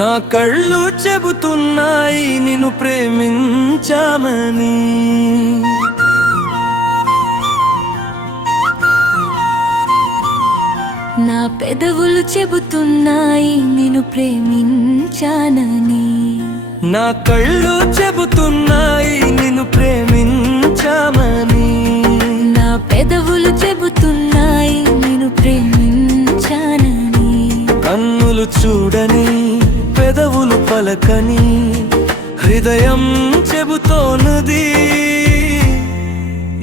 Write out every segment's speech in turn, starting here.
నా కళ్ళు చెబుతున్నాయి నిన్ను ప్రేమించామని. నా పెదవులు చెబుతున్నాయి నిన్ను ప్రేమించానని. నా కళ్ళు చెబుతున్నాయి నిన్ను ప్రేమించామని. నా పెదవులు చెబుతున్నాయి నిన్ను ప్రేమించానని. కన్నులు చూడని పెదవులు పలకని హృదయం చెబుతోన్నది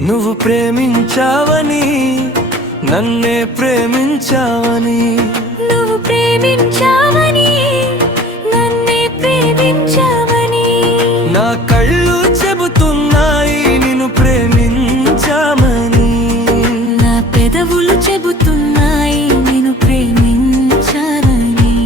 నువ్వు ప్రేమించావని, నన్నే ప్రేమించావని. నువ్వు ప్రేమించావని, నన్నే ప్రేమించావని. నా కళ్ళు చెబుతున్నాయి నిన్ను ప్రేమించామని. నా పెదవులు చెబుతున్నాయి నిన్ను ప్రేమించానని.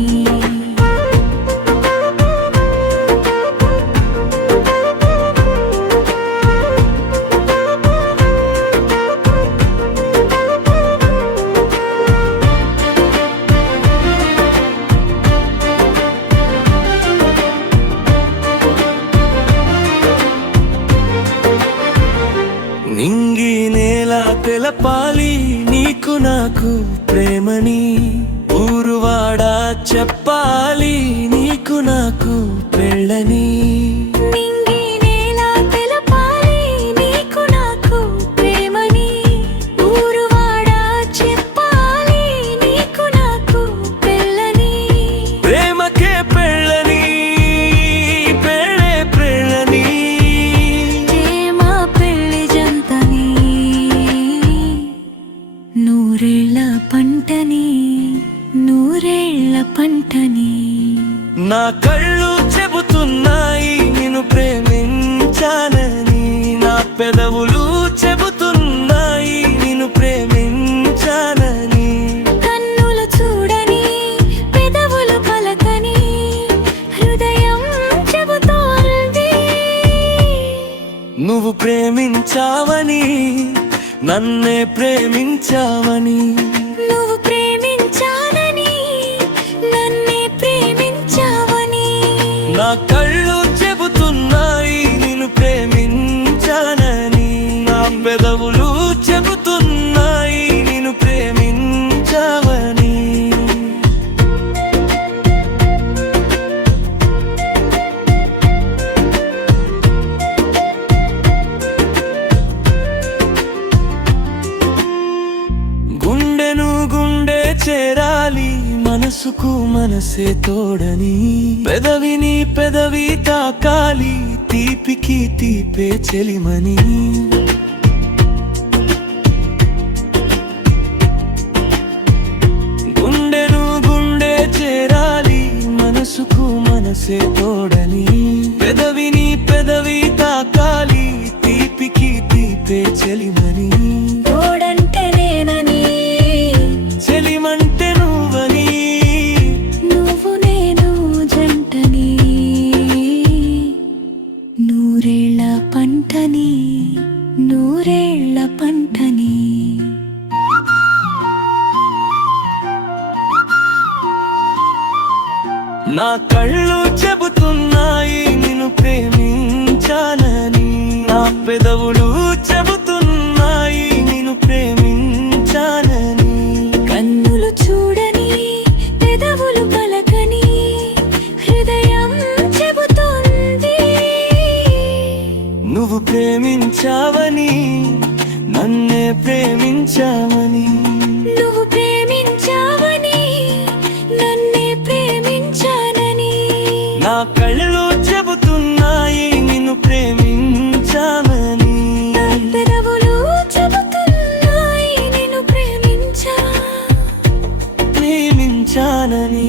నింగి నేల తెలపాలి నీకు నాకు ప్రేమని. ఊరువాడా చెప్పాలి నీకు నాకు పెళ్ళని. నింగి నేల తెలపాలి నీకు నాకు ప్రేమని. ఊరువాడా చెప్పాలి నీకు నాకు పెళ్ళని. ప్రేమకే పెళ్ళని, పెళ్ళే పెళ్ళని. ప్రేమ పెళ్లి జంటని, నూరేళ్ల పంటని, నూరేళ్ల పంటని. నా కళ్ళు చెబుతున్నాయి నిన్ను ప్రేమించానని. నా పెదవులు చెబుతున్నాయి నిన్ను ప్రేమించానని. కన్నులు చూడని పెదవులు పలకని హృదయం చెబుతోంది నువ్వు ప్రేమించావని, నన్నే ప్రేమించావని. నువ్వు ప్రేమించానని, నన్నే ప్రేమించావని. నా కళ్ళు చెబుతున్నాయి నిన్ను ప్రేమించానని. నా పెదవులు చెబుతున్నాయి నిన్ను ప్రేమించావని. గుండెను గుండె చేరాలి మనసుకు మనసే తోడని. పెదవిని పెదవి తాకాలి తీపికి తీపే చెలిమని. గుండెను గుండె చేరాలి మనసుకు మనసే తోడని. పెదవిని పెదవి తాకాలి తీపికి తీపే చెలిమని. తోడంటే నేనని, చెలిమంటే నువ్వని. నువ్వు నేను జంటని, నూరేళ్ల పంటని, నూరేళ్ల పంటని. నా కళ్ళు చెబుతున్నాయి నిన్ను ప్రేమించానని. నా పెదవులు చెబుతున్నాయి నిన్ను ప్రేమించానని. కన్నులు చూడని పెదవులు పలకని హృదయం చెబుతోంది నువ్వు ప్రేమించావని, నన్నే ప్రేమించావని. నువ్వు ప్రేమించావని, నన్నే ప్రేమించానని. నా కళ్ళు చెబుతున్నాయి నిన్ను ప్రేమించామని. నా పెదవులు చెబుతున్నాయి నిన్ను ప్రేమించానని.